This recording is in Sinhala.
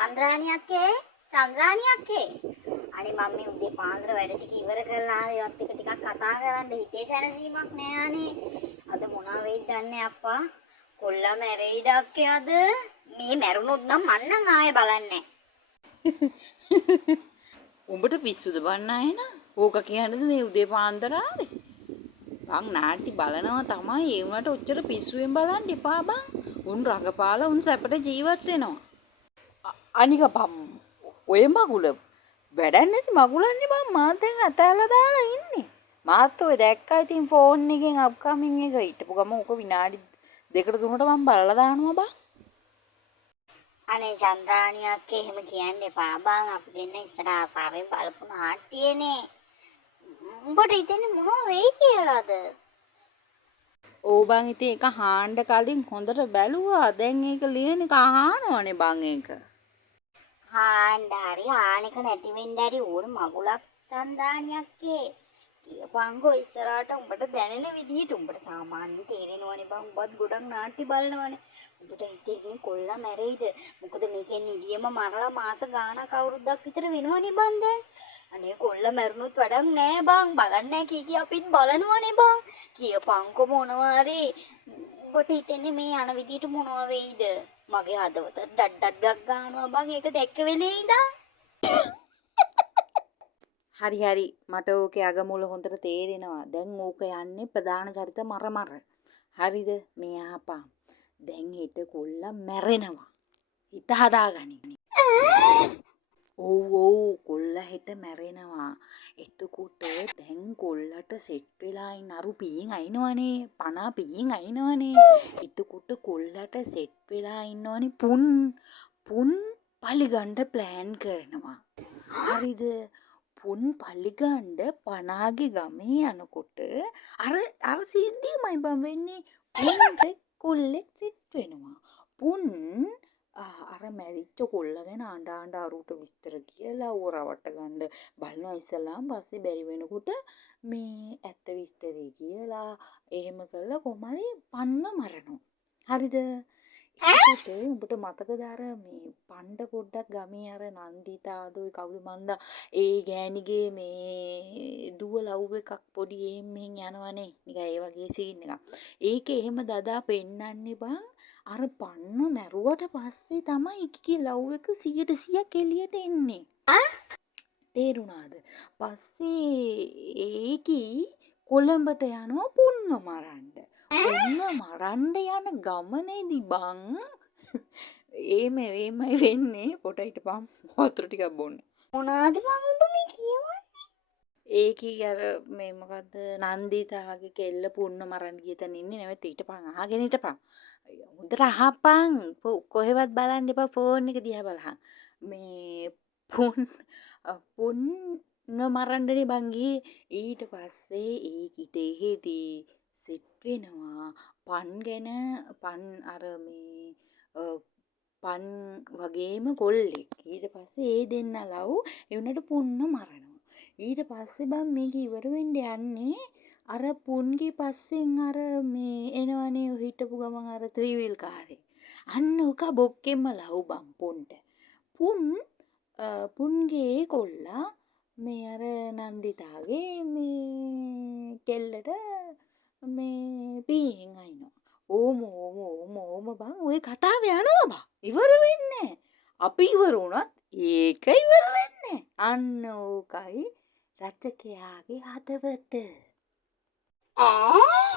චන්ද්‍රාණි අක්කේ චන්ද්‍රාණි අක්කේ අනේ මම මේ උදේ පාන්දර වැඩ ටික ඉවර කරලා ආයෙත් එක ටිකක් කතා කරන්න හිතේ සැනසීමක් නෑ අනේ අද මොනවා වෙයිද දන්නේ අප්පා කොල්ලා මැරෙයිද අක්කේ අද මේ මැරුණොත් නම් මං නම් ආයෙ බලන්නේ උඹට පිස්සුද බන්න අයන ඕක කියන්නද මේ උදේ පාන්දර ආවේ බං නාටි බලනවා තමයි ඒ වුණාට ඔච්චර පිස්සුවෙන් බලන්න එපා බං උන් රඟපාලා උන් සැපට ජීවත් වෙනවා අනික බම් ඔය මගුල වැඩක් නැති මගුලන්නේ බං මාත් දැන් අතහැරලා දාලා ඉන්නේ මාත් ඔය දැක්කා ඉතින් ෆෝන් එකෙන් අප්කමින් එක හිටපු ගම ඕක විනාඩි 2කට 3කට මම බලලා දානවා බං අනේ චන්ද්‍රාණි අක්කේ එහෙම කියන්න එපා බං අපි දෙන්න ඉස්සර ආසාවෙන් බලපු නාට්‍යයනේ උඹට හිතෙන්නේ මොනවා වෙයි කියලාද ඕ බං ඉතින් ඒක හාන්න කලින් හොඳට බැලුවා දැන් ඒක ලියන එක අහනවනේ බං ඒක හාණ්ඩාරි ආනෙක නැති වෙන්න ඇති ඕන මගුලක් චන්ද්‍රාණි අක්කේ කියපංගෝ ඉස්සරහට උඹට දැනෙන විදිහට උඹට සාමාන්‍යයෙන් තේරෙනවනේ බං උඹත් ගොඩක් නාට්‍ය බලනවනේ උඹට හිතෙන්නේ කොල්ලා මැරෙයිද මොකද මේකෙන් නිදියම මරලා මාස ගාණක් අවුරුද්දක් විතර වෙනවනේ බං දැන් අනේ කොල්ලා මැරුණොත් වැඩක් නෑ බං බලන්නේ කී අපිත් බලනවනේ බං කියපංකෝ මොනවා හරි උඹට හිතෙන්නේ මේ යන විදිහට මොනවා වෙයිද මගේ හදවත ඩඩ්ඩක් ගන්නවා බං ඒක දැක්ක වෙලේ ඉඳන් හරි මට ඕකේ අගමුල හොඳට තේරෙනවා. දැන් ඕක යන්නේ ප්‍රධාන චරිත මර. හරිද? මේ ආපා. දැන් හිට කොල්ලා මැරෙනවා. හිත හදාගනි. ඔව් කොල්ලා හිට මැරෙනවා. එතකොට දැන් කොල්ලට සෙට් වෙලා ඉන්න අරු පීන් අයිනවනේ. පනා පීන් අයිනවනේ. එතකොට කොල්ලට සෙට් වෙලා ඉන්නවනේ පුන් පලිගන්න ප්ලෑන් කරනවා. හරිද? පුන් පල්ලිගණ්ඩ පනාගේ ගමේ යනකොට අර සිද්ධියමයි බං වෙන්නේ පුන්ට කොල්ලෙක් සෙට් වෙනවා පුන් අර මැරිච්ච කොල්ල ගැන අඬ අරුට විස්තර කියලා ඌ රවට්ට ගන්න බලනවා ඉස්සලාම් පස්සේ බැරි වෙනකොට මේ ඇත්ත විස්තරේ කියලා එහෙම කළා කොහමරි පන්න මරනවා හරිද ඒකට උඹට මතකද අර මේ පණ්ඩ පොඩ්ඩක් ගමේ අර නන්දිතාද ඔය කවුද මන්දා ඒ ගෑණිගේ මේ දුව ලව් එකක් පොඩි එහෙම මෙහෙන් යනවනේ නිකන් ඒ වගේ සීන් එකක්. ඒකේ එහෙම දදා පෙන්නන්නේ බං අර පන්න මැරුවට පස්සේ තමයි ඉකිගේ ලව් එක 100% එළියට එන්නේ. තේරුණාද? පස්සේ ඒකී කොළඹට යනවා පුන්න මරන්න. පුන්න මරන්න යන ගමනේදී බං ඒමයි වෙන්නේ පොට හිටපම් වතුර ටිකක් බොන්න. මොනවාද බං උඹ මේ කියවන්නේ ඒකී අර මේ මොකද්ද නන්දිතාගේ කෙල්ල පුන්න මරන්න ගිය තැන ඉන්නේ නැවත ඊටපන් අහගෙන හිටපන්. හොඳට අහපන් කොහෙවත් බලන්න එපා ෆෝන් එක දිහා බලහන්. මේ පුන්න මරන්නනේ බං ගියේ ඊට පස්සේ ඒකිට එහෙදී සෙට් වෙනවා පන් ගැන පන් අර මේ පන් වගේම කොල්ලෙක් ඊට පස්සේ ඒ දෙන්න ලව් ඒ උනට පුන්න මරනවා ඊට පස්සේ බං මේක ඉවර වෙන්න යන්නේ අර පුන්ගේ පස්සෙන් අර මේ එනවනේ හිටපු ගමන් අර ත්‍රිවිල් කාරේ අන්න උක බොක්කෙම ලව් බං පුන්ට පුන්ගේ කොල්ලා මේ අර නන්දිතාගේ මේ කෙල්ලට මේ පීයෙන් අයිනවා ඕම බං ඔය කතාව යනවා බං ඉවර වෙන්නේ අපි ඉවර වුණත් ඒක ඉවර වෙන්නේ අන්න ඕකයි රචකයාගේ හදවත ඈ